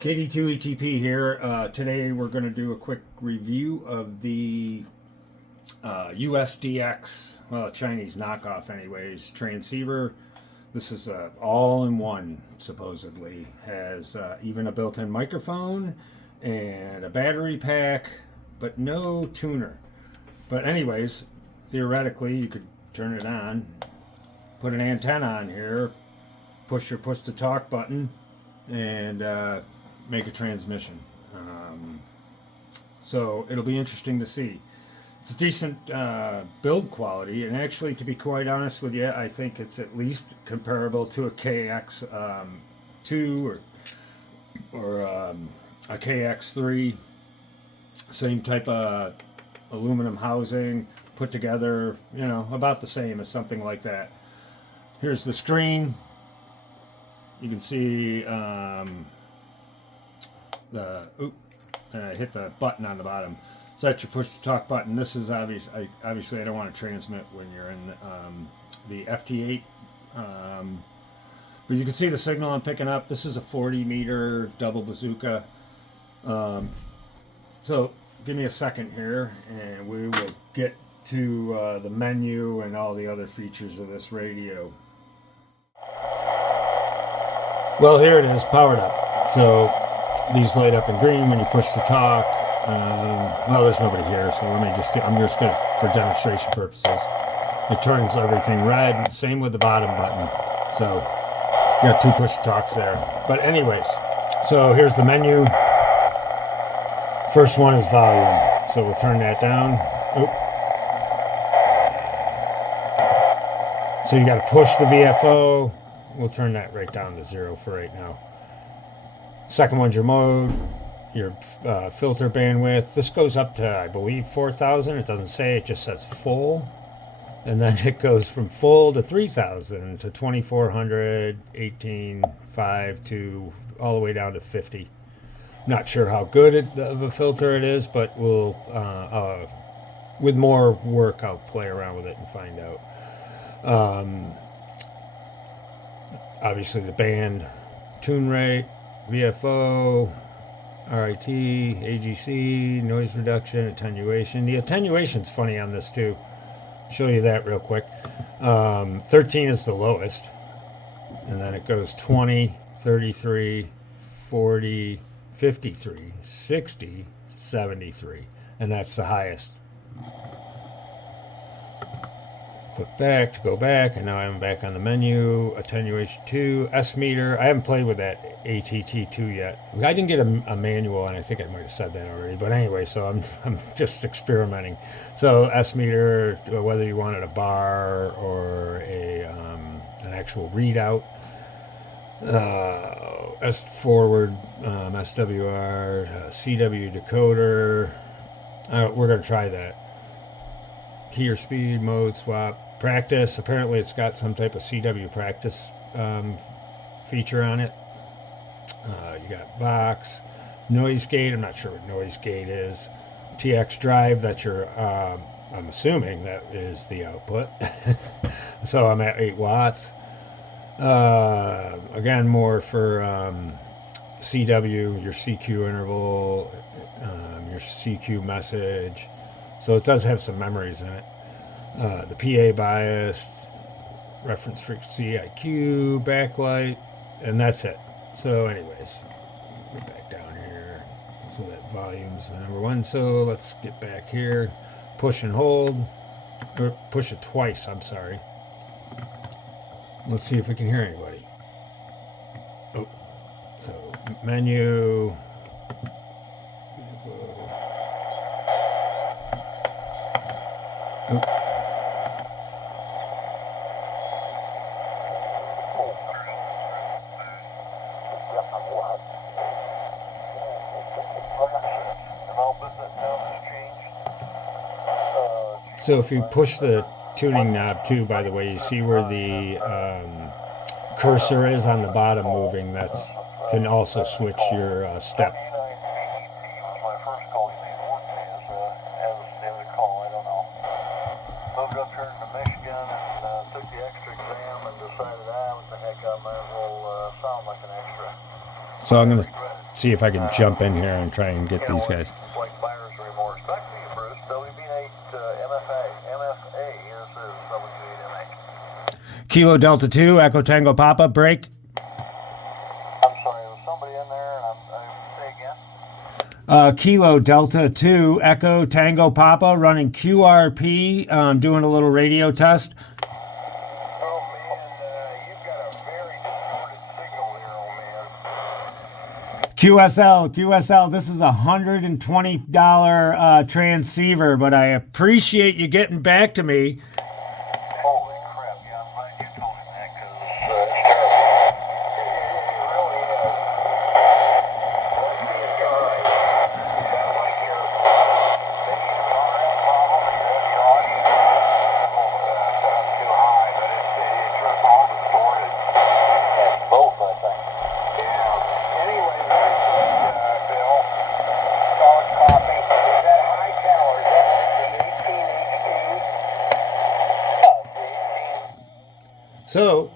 KD2ETP here. Today we're going to do a quick review of the Usdx, well, Chinese knockoff anyways, transceiver. This is all-in-one, supposedly. Has even a built-in microphone and a battery pack, but no tuner. But anyways, theoretically, you could turn it on, put an antenna on here, push to talk button, and make a transmission. So it'll be interesting to see. It's a decent build quality, and actually, to be quite honest with you, I think it's at least comparable to a KX2 or a KX3. Same type of aluminum housing put together, about the same as something like that. Here's the screen. You can see I hit the button on the bottom. So that's your push to talk button. This is obviously I don't want to transmit when you're in the FT8. But you can see the signal I'm picking up. This is a 40-meter double bazooka. So give me a second here, and we will get to the menu and all the other features of this radio. Well, here it is, powered up. So these light up in green when you push to talk. Well, there's nobody here, so I'm just going to, for demonstration purposes, it turns everything red. Same with the bottom button. So you got two push to talks there. But anyways, so here's the menu. First one is volume. So we'll turn that down. So you got to push the VFO. We'll turn that right down to 0 for right now. Second one's your mode, your filter bandwidth. This goes up to, I believe, 4,000. It doesn't say, it just says full. And then it goes from full to 3,000 to 2,400, 18.5 to all the way down to 50. Not sure how good of a filter it is, but we'll, with more work, I'll play around with it and find out. Obviously the band, tune rate, VFO, RIT, AGC, noise reduction, attenuation. The attenuation's funny on this too. Show you that real quick. 13 is the lowest, and then it goes 20, 33, 40, 53, 60, 73, and that's the highest. Click back to go back, and now I'm back on the menu. Attenuation 2, S meter. I haven't played with that ATT2 yet. I didn't get a manual, and I think I might have said that already. But anyway, so I'm just experimenting. So S meter, whether you wanted a bar or an actual readout. S forward, SWR, CW decoder. We're gonna try that. Key or speed, mode swap, practice. Apparently it's got some type of CW practice feature on it. You got Vox, noise gate. I'm not sure what noise gate is. TX drive, that's your, I'm assuming that is the output. So I'm at 8 watts. Again, more for CW, your CQ interval, your CQ message. So it does have some memories in it. The PA bias, reference frequency, IQ, backlight, and that's it. So anyways, get back down here. So that volume's number 1. So let's get back here. Push and hold. Or push it twice, I'm sorry. Let's see if we can hear anybody. Oh, so menu. So if you push the tuning knob too, by the way, you see where the cursor is on the bottom moving. That's can also switch your step. So I'm going to see if I can jump in here and try and get these guys. Kilo Delta 2, Echo Tango Papa, break. I'm sorry, there was somebody in there, and say again. Kilo Delta 2, Echo Tango Papa, running QRP, doing a little radio test. Oh man, you've got a very distorted signal here, old man. QSL, this is a $120 transceiver, but I appreciate you getting back to me. Holy crap, yeah, I'm glad you told me that, because it's terrible. It really is. Let's see if you're right. You sound like you're maybe an RF problem, or your audio sounds too high, but it's just all distorted. It's both, I think. Yeah. Anyway, very good, Bill. Solid copy. Is that high tower? Is that the 18 HQ? So,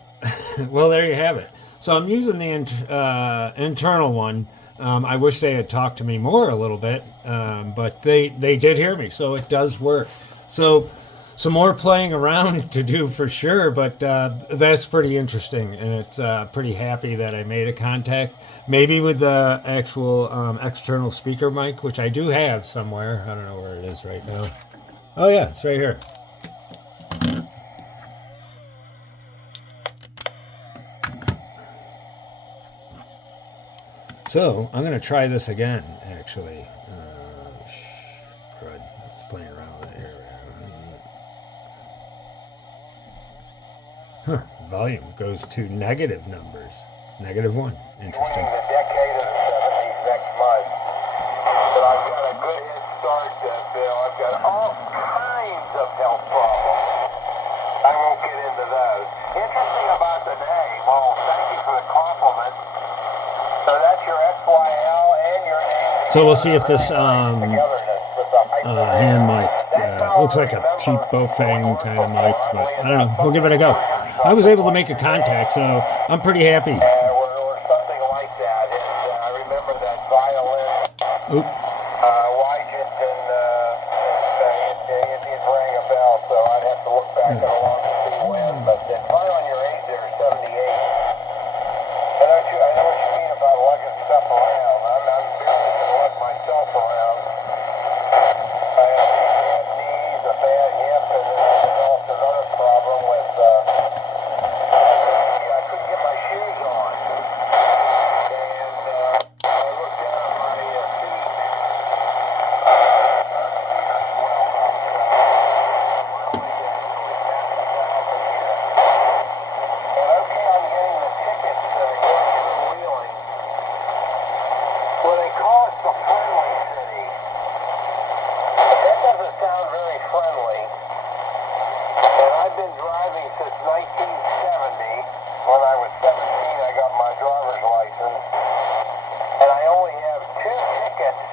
well, there you have it. So I'm using the internal one. I wish they had talked to me more a little bit, but they did hear me, so it does work. So some more playing around to do for sure, but that's pretty interesting, and it's pretty happy that I made a contact. Maybe with the actual external speaker mic, which I do have somewhere. I don't know where it is right now. Oh yeah, it's right here. So I'm going to try this again, actually. Crud. Let's play around with it here. Huh. Volume goes to negative numbers. -1. Interesting. The decade of the 70s next month. But I've got a good head start, Bill. I've got all kinds of health problems. I won't get into those. Interesting about the name. Well, thank you for the compliment. So that's your SYL and your name. So we'll see if this hand mic looks like a cheap Bofang kind of mic, but I don't know. We'll give it a go. I was able to make a contact, so I'm pretty happy. Or something like that. And I remember that violin. Oop. Wygent, and it did ring a bell, so I'd have to look back at a long to see when. But then right on your age there, 78. I know what you mean about lugging stuff around. I'm barely going to lug myself around. I have bad knees, a bad hip, and then I developed another problem with, I couldn't get my shoes on. And I looked down at my feet. Well, they call it the friendly city. That doesn't sound very friendly. And I've been driving since 1970. When I was 17, I got my driver's license. And I only have 2 tickets,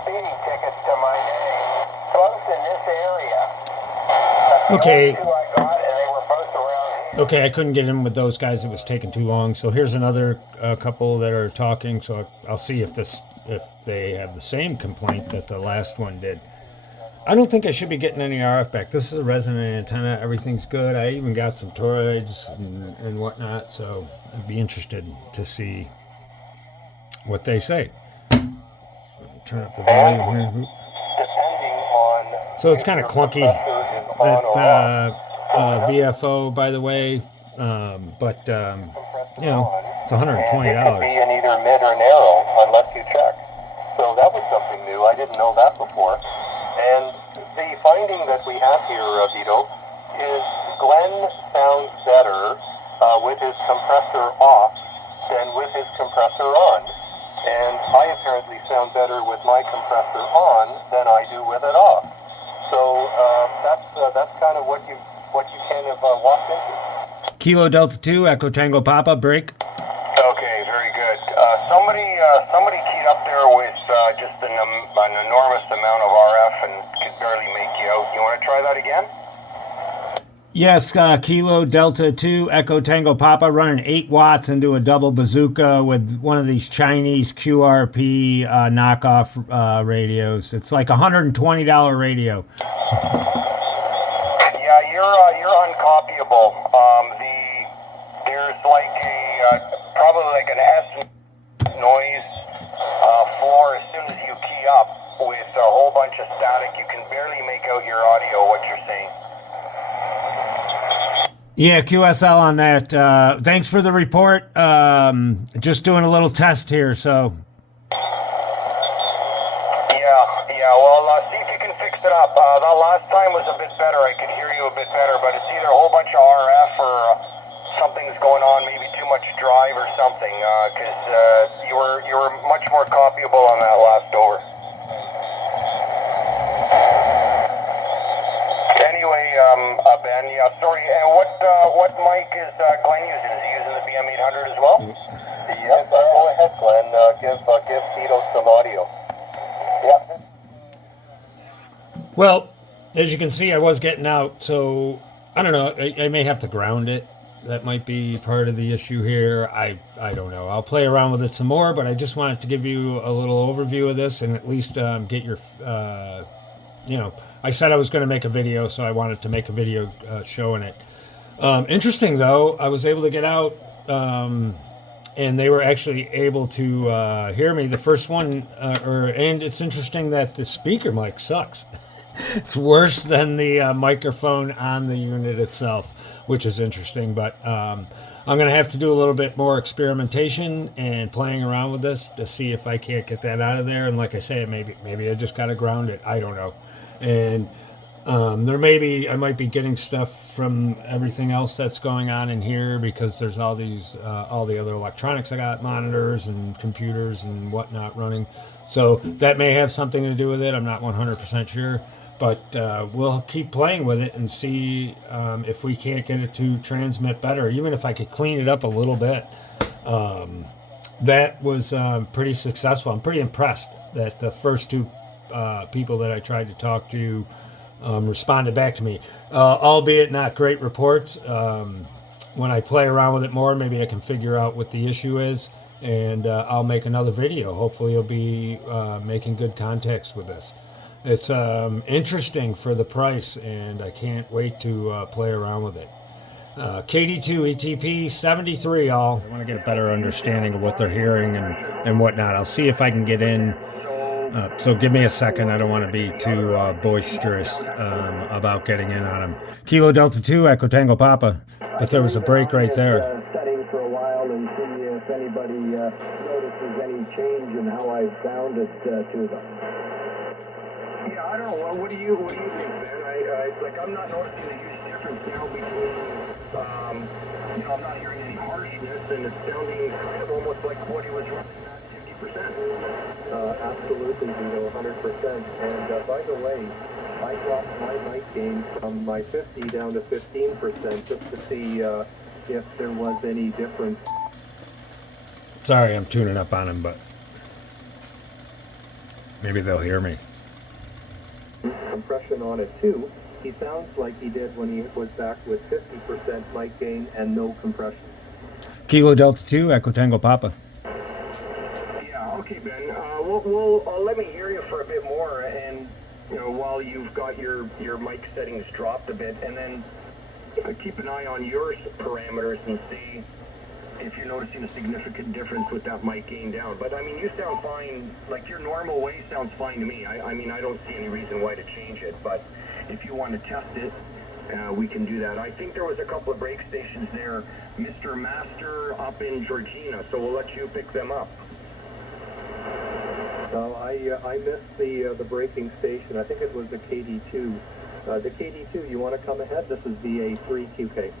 speeding tickets to my name, close in this area. Okay. The 2 I got, and they were both around here. Okay, I couldn't get in with those guys. It was taking too long. So here's another couple that are talking. So I'll see if they have the same complaint that the last one did. I don't think I should be getting any RF back. This is a resonant antenna. Everything's good. I even got some toroids and whatnot. So I'd be interested to see what they say. Turn up the volume here. Depending on So it's kind of clunky. That VFO, by the way, but you know, it's $120. It could be in either mid or narrow unless you check. So that was something new. I didn't know that before. And the finding that we have here, Vito, is Glenn sounds better with his compressor off than with his compressor on. And I apparently sound better with my compressor on than I do with it off. So that's kind of what you kind of walked into. Kilo Delta 2, Echo Tango Papa, break. Okay, very good. Somebody keyed up there with just an enormous amount of RF and could barely make you out. You want to try that again? Yes, Kilo Delta 2 Echo Tango Papa running 8 watts into a double bazooka with one of these Chinese QRP knockoff radios. It's like $120 radio. Yeah, you're uncopyable. There's like probably like an S noise floor as soon as you key up with a whole bunch of static. You can barely make out your audio, what you're saying. Yeah, QSL on that. Thanks for the report. Just doing a little test here, so. Yeah. Well, see if you can fix it up. The last time was a bit better. I could hear you a bit better, but it's either a whole bunch of RF or something's going on, maybe too much drive or something. Because you were much more copyable on that last over. Anyway, Ben, yeah, sorry. And what mic is Glenn using? Is he using the BM800 as well? Yes, go ahead, Glenn. Give Tito some audio. Yeah. Well, as you can see, I was getting out, so I don't know. I may have to ground it. That might be part of the issue here. I don't know. I'll play around with it some more, but I just wanted to give you a little overview of this and at least get your, I said I was going to make a video, so I wanted to make a video showing it. Interesting, though, I was able to get out, and they were actually able to hear me. The first one, and it's interesting that the speaker mic sucks. It's worse than the microphone on the unit itself, which is interesting. But I'm going to have to do a little bit more experimentation and playing around with this to see if I can't get that out of there. And like I say, maybe I just got to ground it. I don't know. And I might be getting stuff from everything else that's going on in here because there's all the other electronics. I got monitors and computers and whatnot running. So that may have something to do with it. I'm not 100% sure. But we'll keep playing with it and see if we can't get it to transmit better. Even if I could clean it up a little bit. That was pretty successful. I'm pretty impressed that the first two people that I tried to talk to responded back to me. Albeit not great reports. When I play around with it more, maybe I can figure out what the issue is. And I'll make another video. Hopefully I'll be making good contacts with this. It's interesting for the price, and I can't wait to play around with it. KD2 ETP 73, all. I want to get a better understanding of what they're hearing and whatnot. I'll see if I can get in. So give me a second. I don't want to be too boisterous about getting in on them. Kilo Delta 2, Echo Tango Papa. But there was a break right there. Studying for a while and see if anybody notices any change in how I sounded to them. Yeah, I don't know. What do you think, Ben? I'm not noticing a huge difference now between, I'm not hearing any harshness, and it's sounding kind of almost like what he was running at 50%. Absolutely, 100%. And by the way, I dropped my mic gain from my 50 down to 15% just to see if there was any difference. Sorry, I'm tuning up on him, but maybe they'll hear me. Compression on it too. He sounds like he did when he was back with 50% mic gain and no compression. Kilo Delta 2, Echo Tango Papa. Yeah, okay, Ben. Well, let me hear you for a bit more, and while you've got your mic settings dropped a bit, and then keep an eye on your parameters and see if you're noticing a significant difference with that mic gain down. But I mean, you sound fine. Like your normal way sounds fine to me. I mean, I don't see any reason why to change it. But if you want to test it, we can do that. I think there was a couple of break stations there, Mr. Master up in Georgina. So we'll let you pick them up. I missed the braking station. I think it was the KD2. The KD2, you want to come ahead? This is VA3QK.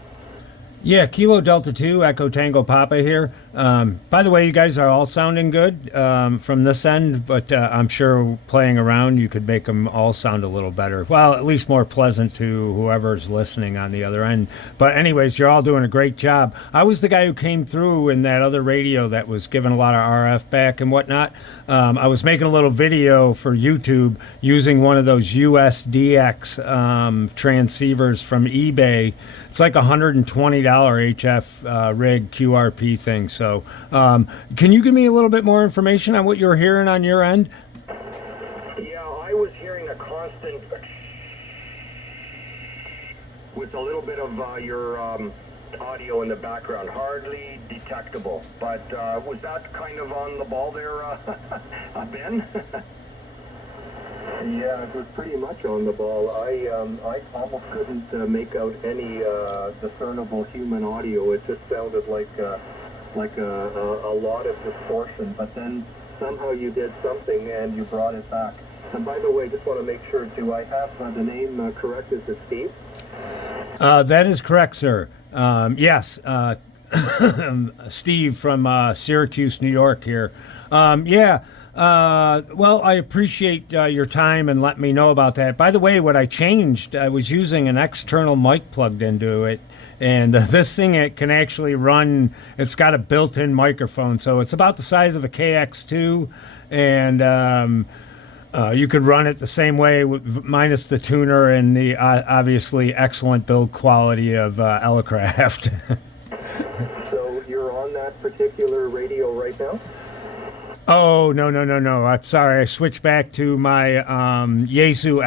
Yeah, Kilo Delta 2, Echo Tango Papa here. By the way, you guys are all sounding good from this end, but I'm sure playing around you could make them all sound a little better. Well, at least more pleasant to whoever's listening on the other end. But anyways, you're all doing a great job. I was the guy who came through in that other radio that was giving a lot of RF back and whatnot. I was making a little video for YouTube using one of those Usdx transceivers from eBay. It's like $120 HF rig QRP thing. So, can you give me a little bit more information on what you're hearing on your end? Yeah, I was hearing a constant with a little bit of your audio in the background, hardly detectable. But was that kind of on the ball there, Ben? Yeah, it was pretty much on the ball. I almost couldn't make out any discernible human audio. It just sounded like a lot of distortion. But then somehow you did something and you brought it back. And by the way, just want to make sure, do I have the name correct? Is it Steve? That is correct, sir. Yes. Steve from Syracuse, New York here. Yeah. Well, I appreciate your time and let me know about that. By the way, what I changed, I was using an external mic plugged into it, and this thing, it can actually run, it's got a built-in microphone, so it's about the size of a KX2, and you could run it the same way, minus the tuner and the obviously excellent build quality of Elecraft. So you're on that particular radio right now? Oh, no. I'm sorry. I switched back to my Yaesu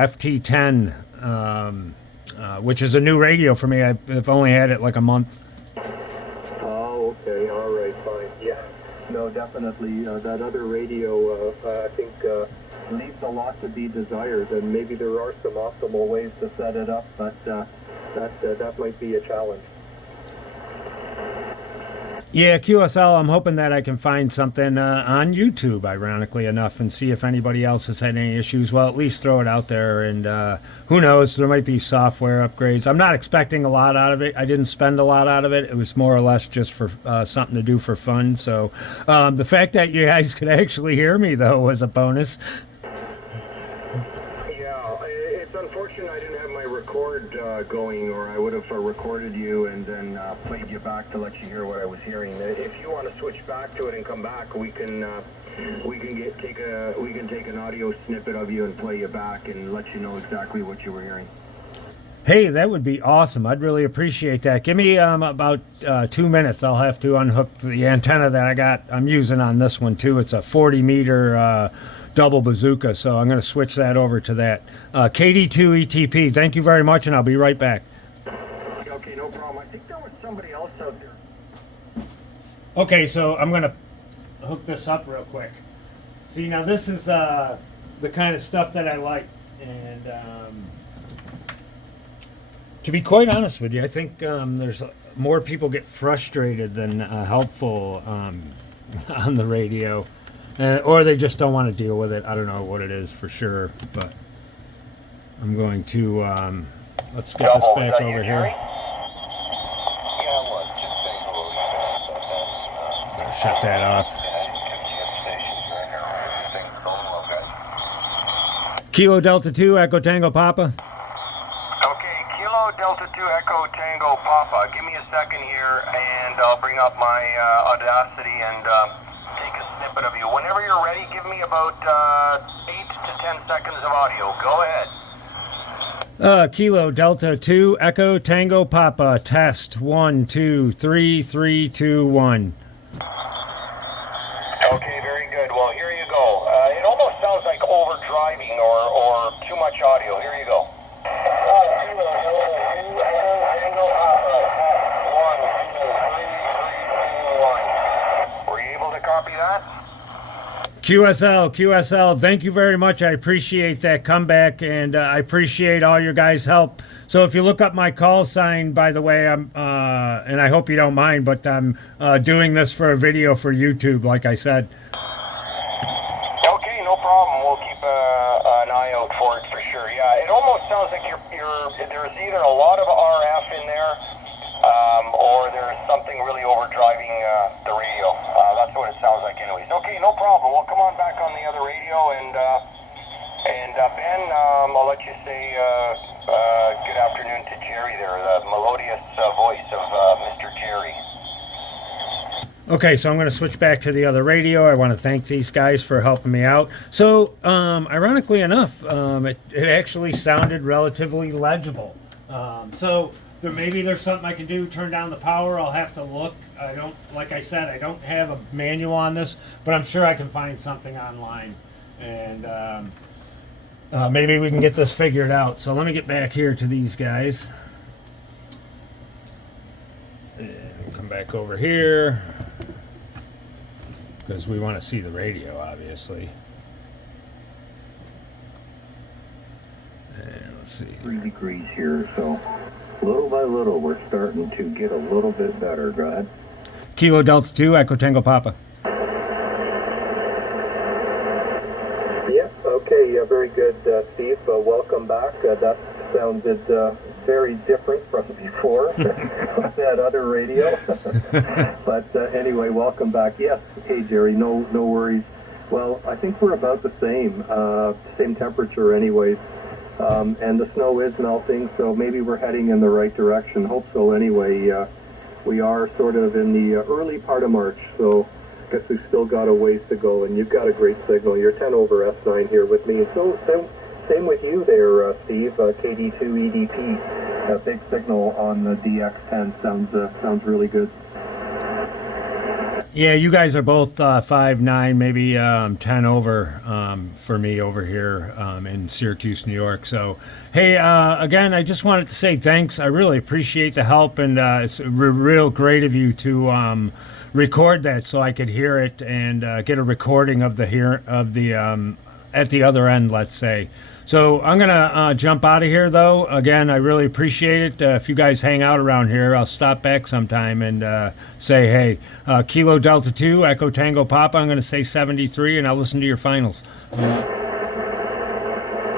FT10, which is a new radio for me. I've only had it like a month. Oh, okay. All right. Fine. Yeah. No, definitely. That other radio, I think, leaves a lot to be desired, and maybe there are some optimal ways to set it up, but that might be a challenge. Yeah, QSL, I'm hoping that I can find something on YouTube, ironically enough, and see if anybody else has had any issues. Well, at least throw it out there, and who knows, there might be software upgrades. I'm not expecting a lot out of it. I didn't spend a lot out of it. It was more or less just for something to do for fun. So the fact that you guys could actually hear me, though, was a bonus. It's unfortunate I didn't have my record going, or I would have recorded you and then played you back to let you hear what I was hearing. If you want to switch back to it and come back, we can take an audio snippet of you and play you back and let you know exactly what you were hearing. Hey, that would be awesome. I'd really appreciate that. Give me about 2 minutes. I'll have to unhook the antenna that I'm using on this one too. It's a 40-meter double bazooka, so I'm going to switch that over to that. KD2 ETP, thank you very much, and I'll be right back. Okay, no problem. I think there was somebody else out there. Okay, so I'm going to hook this up real quick. See, now this is the kind of stuff that I like, and to be quite honest with you, I think there's more people get frustrated than helpful on the radio. Or they just don't want to deal with it. I don't know what it is for sure, but I'm going to, let's get this back over here. Better shut that off. Kilo Delta 2, Echo Tango Papa. Okay, Kilo Delta 2 Echo Tango Papa. Give me a second here, and I'll bring up my Audacity and take a snippet of you. Whenever you're ready, give me about 8 to 10 seconds of audio. Go ahead. Kilo Delta 2 Echo Tango Papa. Test 1, 2, 3, 3, 2, 1. Okay, very good. Well, here you go. It almost sounds like overdriving or too much audio. Here you go. Were you able to copy that? QSL, thank you very much. I appreciate that comeback, and I appreciate all your guys' help. So if you look up my call sign, by the way, I'm and I hope you don't mind, but I'm doing this for a video for YouTube, like I said. Okay, no problem. We'll keep an eye out for it for sure. Yeah, it almost sounds like there's either a lot of RF in there, or there's something really overdriving the radio. That's what it sounds like anyways. Okay, no problem. We'll come on back on the other radio, and Ben, I'll let you say good afternoon to Jerry there, the melodious voice of Mr. Jerry. Okay, so I'm going to switch back to the other radio. I want to thank these guys for helping me out. So, ironically enough, it actually sounded relatively legible. So maybe there's something I can do. Turn down the power. I'll have to look. I don't, like I said, I don't have a manual on this, but I'm sure I can find something online, and maybe we can get this figured out. So let me get back here to these guys, and we'll come back over here, because we want to see the radio, obviously. And let's see. 3 degrees here, so little by little we're starting to get a little bit better. Go ahead. Kilo Delta 2, Echo Tango Papa. Yeah, okay, very good, Steve. Welcome back. That sounded very different from before, that other radio. But anyway, welcome back. Yes, hey Jerry, no worries. Well, I think we're about the same temperature anyways. And the snow is melting, so maybe we're heading in the right direction. Hope so anyway. We are sort of in the early part of March, so I guess we've still got a ways to go, and you've got a great signal. You're 10 over S9 here with me. So same with you there, Steve. KD2 EDP, a big signal on the DX10 sounds really good. Yeah, you guys are both 5'9", maybe 10 over for me over here in Syracuse, New York. So, hey, again, I just wanted to say thanks. I really appreciate the help, and it's real great of you to record that so I could hear it and get a recording of the at the other end, let's say. So I'm gonna jump out of here, though. Again, I really appreciate it. If you guys hang out around here, I'll stop back sometime and say, hey, Kilo Delta 2, Echo Tango Papa. I'm gonna say 73, and I'll listen to your finals.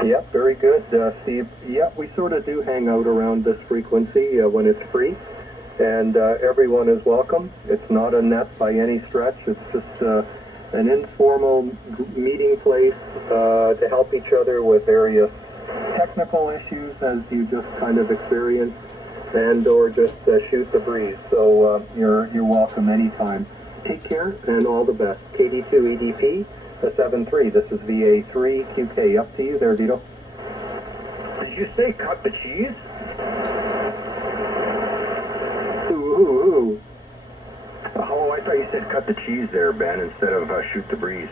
Yep, very good, Steve. Yep, we sort of do hang out around this frequency when it's free, and everyone is welcome. It's not a net by any stretch. It's just an informal meeting place to help each other with various technical issues, as you just kind of experienced, and or just shoot the breeze. So you're welcome anytime. Take care and all the best. KD2 EDP, 73. This is VA3 QK. Up to you there, Vito. Did you say cut the cheese? Ooh. Oh, I thought you said cut the cheese there, Ben, instead of shoot the breeze.